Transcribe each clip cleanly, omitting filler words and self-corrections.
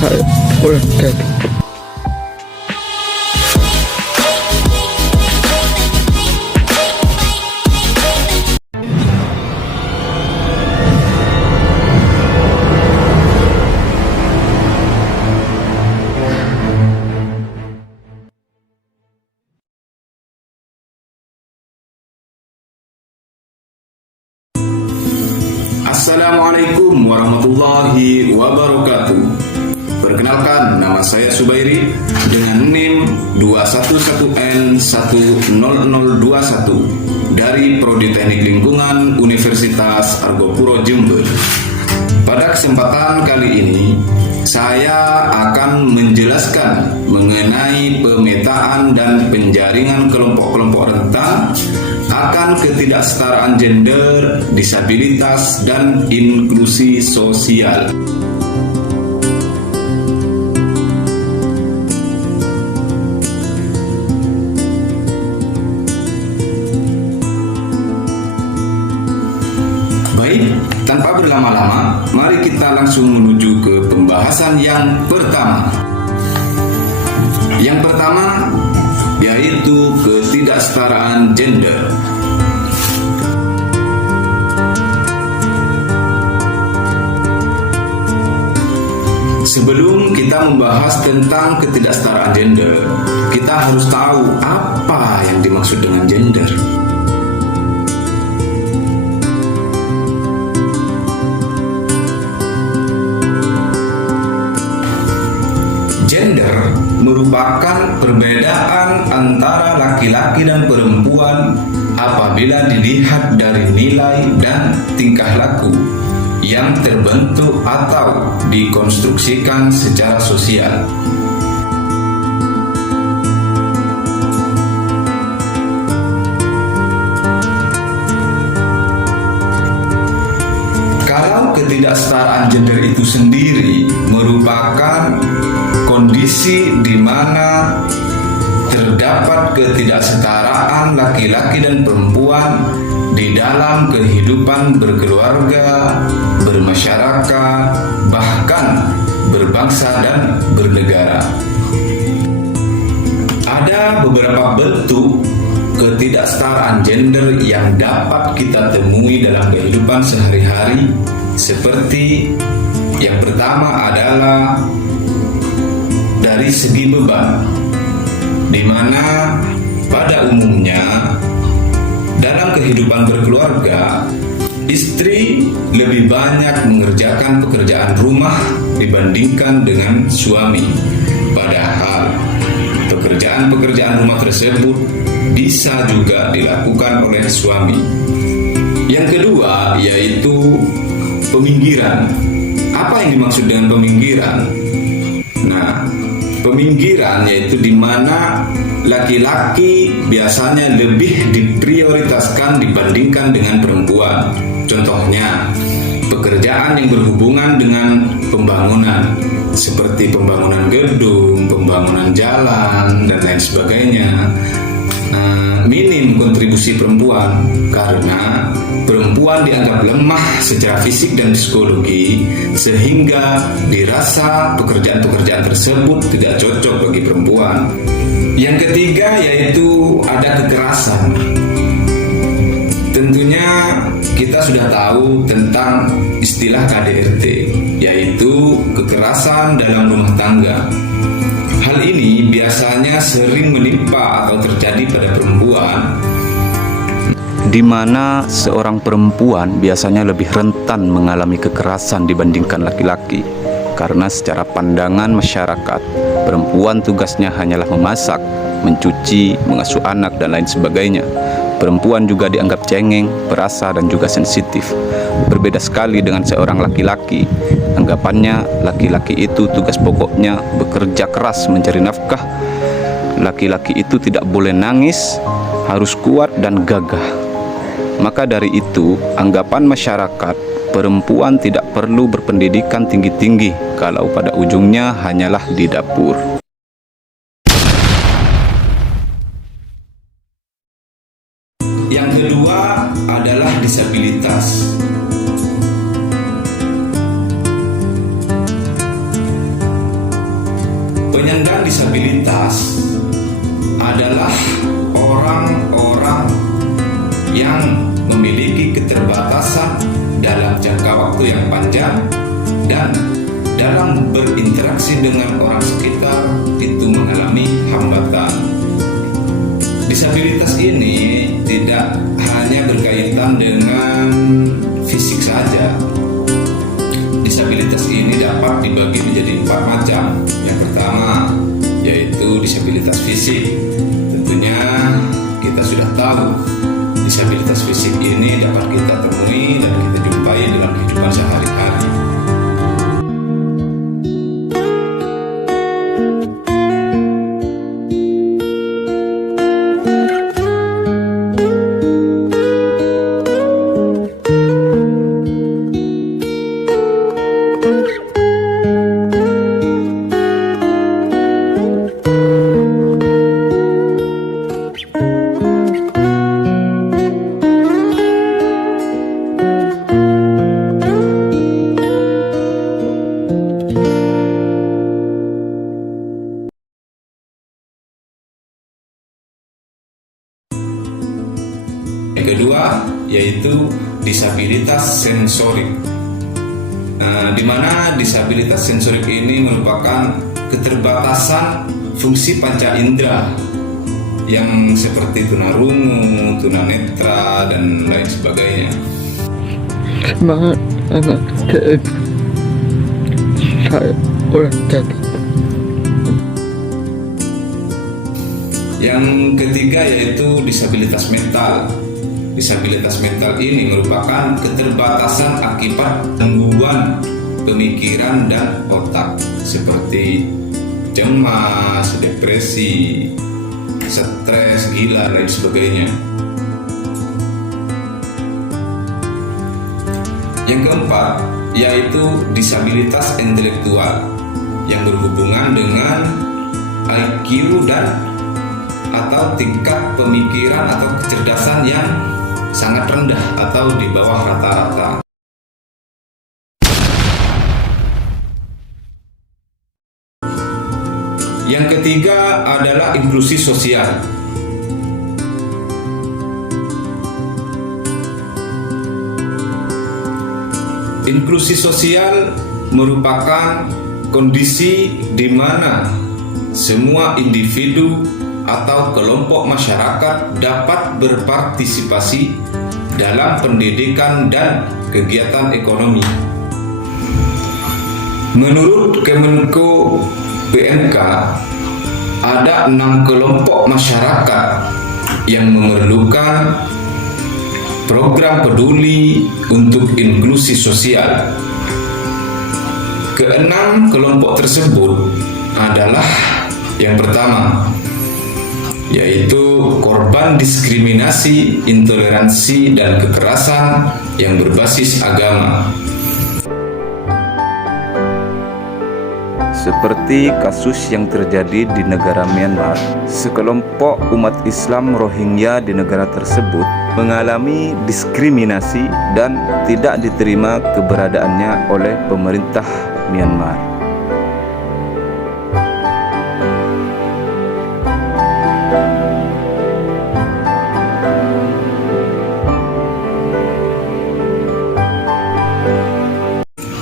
saya wabarakatuh. Assalamualaikum warahmatullahi wabarakatuh. Perkenalkan, nama saya Subairi dengan NIM 211N10021 dari Prodi Teknik Lingkungan Universitas Argopuro Jember. Pada kesempatan kali ini, saya akan menjelaskan mengenai pemetaan dan penjaringan kelompok-kelompok rentan akan ketidaksetaraan gender, disabilitas, dan inklusi sosial. Baik, tanpa berlama-lama, mari kita langsung menuju ke pembahasan yang pertama. Yang pertama yaitu ketidaksetaraan gender. Sebelum kita membahas tentang ketidaksetaraan gender, kita harus tahu apa yang dimaksud dengan gender. Gender merupakan perbedaan antara laki-laki dan perempuan apabila dilihat dari nilai dan tingkah laku yang terbentuk atau dikonstruksikan secara sosial. Kalau ketidaksetaraan gender itu sendiri merupakan kondisi di mana terdapat ketidaksetaraan laki-laki dan perempuan di dalam kehidupan berkeluarga, bermasyarakat, bahkan berbangsa dan bernegara. Ada beberapa bentuk ketidaksetaraan gender yang dapat kita temui dalam kehidupan sehari-hari, seperti yang pertama adalah dari segi beban, di mana pada umumnya dalam kehidupan berkeluarga, istri lebih banyak mengerjakan pekerjaan rumah dibandingkan dengan suami. Padahal pekerjaan-pekerjaan rumah tersebut bisa juga dilakukan oleh suami. Yang kedua yaitu peminggiran. Apa yang dimaksud dengan peminggiran? Nah, peminggiran yaitu di mana laki-laki biasanya lebih diprioritaskan dibandingkan dengan perempuan. Contohnya, pekerjaan yang berhubungan dengan pembangunan seperti pembangunan gedung, pembangunan jalan, dan lain sebagainya. Minim kontribusi perempuan karena perempuan dianggap lemah secara fisik dan psikologi, sehingga dirasa pekerjaan-pekerjaan tersebut tidak cocok bagi perempuan. Yang ketiga yaitu ada kekerasan. Tentunya kita sudah tahu tentang istilah KDRT, yaitu kekerasan dalam rumah tangga. Hal ini biasanya sering menimpa atau terjadi pada perempuan, di mana seorang perempuan biasanya lebih rentan mengalami kekerasan dibandingkan laki-laki. Karena secara pandangan masyarakat, perempuan tugasnya hanyalah memasak, mencuci, mengasuh anak, dan lain sebagainya. Perempuan juga dianggap cengeng, perasa, dan juga sensitif. Berbeda sekali dengan seorang laki-laki. Anggapannya laki-laki itu tugas pokoknya bekerja keras mencari nafkah. Laki-laki itu tidak boleh nangis, harus kuat dan gagah. Maka dari itu, anggapan masyarakat, perempuan tidak perlu berpendidikan tinggi-tinggi kalau pada ujungnya hanyalah di dapur. Yang kedua adalah disabilitas. disabilitas adalah orang-orang yang memiliki keterbatasan dalam jangka waktu yang panjang dan dalam berinteraksi dengan orang sekitar itu mengalami hambatan. Disabilitas ini tidak hanya berkaitan dengan fisik saja. Disabilitas ini dapat dibagi menjadi 4 macam. Yang pertama yaitu disabilitas fisik. Tentunya kita sudah tahu disabilitas fisik ini dapat kita temui dan kita jumpai dalam kehidupan sehari-hari. Yang kedua yaitu disabilitas sensorik. Di mana disabilitas sensorik ini merupakan keterbatasan fungsi panca indera yang seperti tunarungu, tunanetra dan lain sebagainya. Semangat anak kecil, saya orang cacat. Yang ketiga yaitu disabilitas mental. Disabilitas mental ini merupakan keterbatasan akibat gangguan pemikiran dan otak seperti cemas, depresi, stres, gila, dan lain sebagainya. Yang keempat yaitu disabilitas intelektual yang berhubungan dengan IQ dan atau tingkat pemikiran atau kecerdasan yang sangat rendah atau di bawah rata-rata. Yang ketiga adalah inklusi sosial. Inklusi sosial merupakan kondisi di mana semua individu atau kelompok masyarakat dapat berpartisipasi dalam pendidikan dan kegiatan ekonomi. Menurut Kemenko PMK, ada 6 kelompok masyarakat yang memerlukan program peduli untuk inklusi sosial. Keenam kelompok tersebut adalah yang pertama, yaitu korban diskriminasi, intoleransi, dan kekerasan yang berbasis agama. Seperti kasus yang terjadi di negara Myanmar, sekelompok umat Islam Rohingya di negara tersebut mengalami diskriminasi dan tidak diterima keberadaannya oleh pemerintah Myanmar.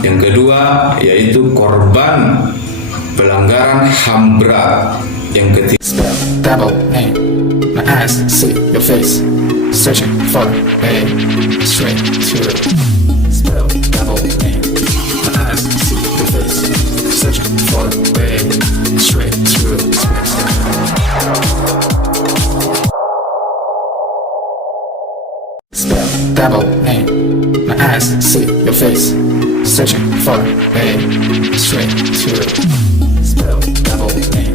Yang kedua yaitu korban pelanggaran HAM berat. Yang ketiga double name. My eyes see your face, searching for a straight through. Spell double name. My eyes see your face, searching for a straight through. Spell double name. My eyes see your face, searching for a straight through. Spell double name.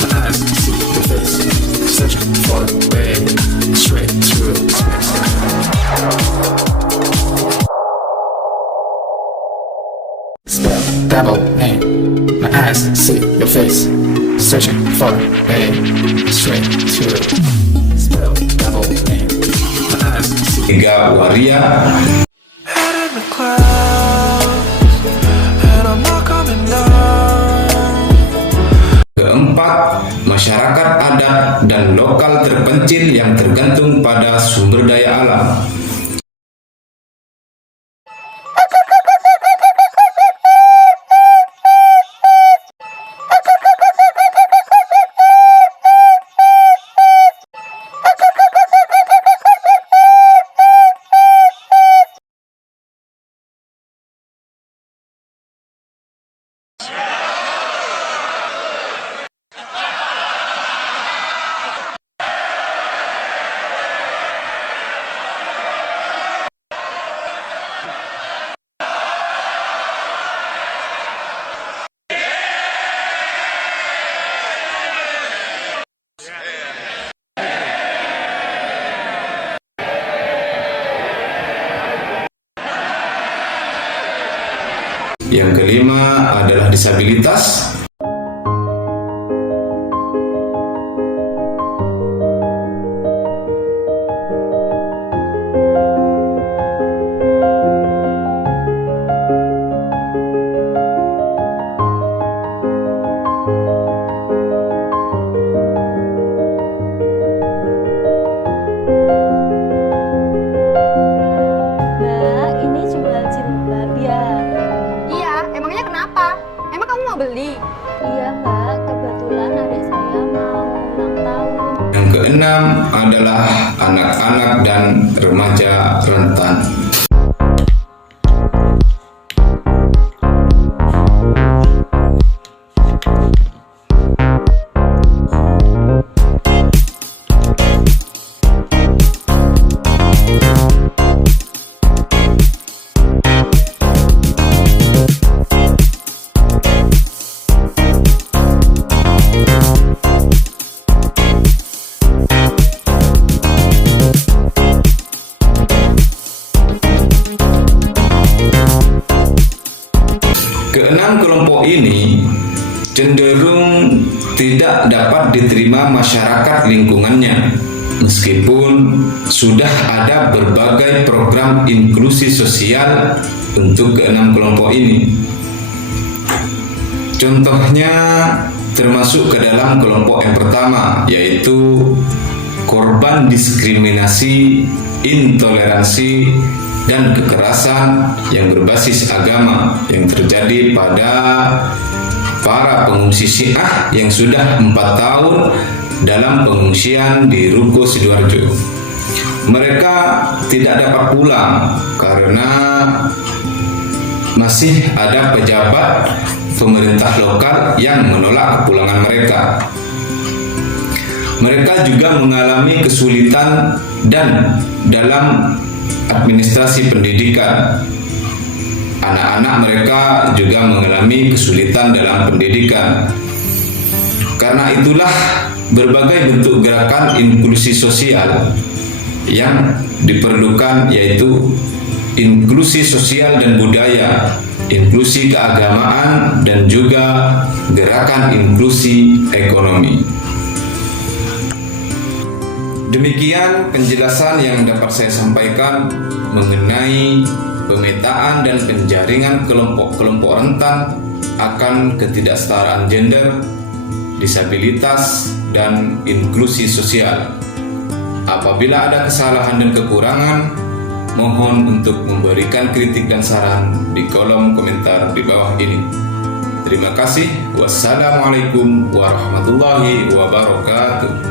My eyes see your face, searching for a straight through. Spell double name. My eyes see your face, searching for a straight through. Spell double name. My eyes see. Tiga waria. Head in the clouds, and I'm not coming down. Keempat masyarakat adat dan lokal terpencil yang tergantung pada sumber daya alam. Yang kelima adalah disabilitas. Mbak, ini jual jilbab ya? Iya, emangnya kenapa? Emang kamu mau beli? Iya Mbak, kebetulan adik saya mau ulang tahun. Yang keenam adalah anak-anak dan remaja rentan. Keenam kelompok ini cenderung tidak dapat diterima masyarakat lingkungannya, meskipun sudah ada berbagai program inklusi sosial untuk keenam kelompok ini. Contohnya termasuk ke dalam kelompok yang pertama, yaitu korban diskriminasi, intoleransi, dan kekerasan yang berbasis agama yang terjadi pada para pengungsi Syiah yang sudah 4 tahun dalam pengungsian di Ruko Sidoarjo. Mereka tidak dapat pulang karena masih ada pejabat pemerintah lokal yang menolak kepulangan mereka. Mereka juga mengalami kesulitan dan dalam administrasi pendidikan. Anak-anak mereka juga mengalami kesulitan dalam pendidikan. Karena itulah berbagai bentuk gerakan inklusi sosial yang diperlukan, yaitu inklusi sosial dan budaya, inklusi keagamaan, dan juga gerakan inklusi ekonomi. Demikian penjelasan yang dapat saya sampaikan mengenai pemetaan dan penjaringan kelompok-kelompok rentan akan ketidaksetaraan gender, disabilitas, dan inklusi sosial. Apabila ada kesalahan dan kekurangan, mohon untuk memberikan kritik dan saran di kolom komentar di bawah ini. Terima kasih. Wassalamualaikum warahmatullahi wabarakatuh.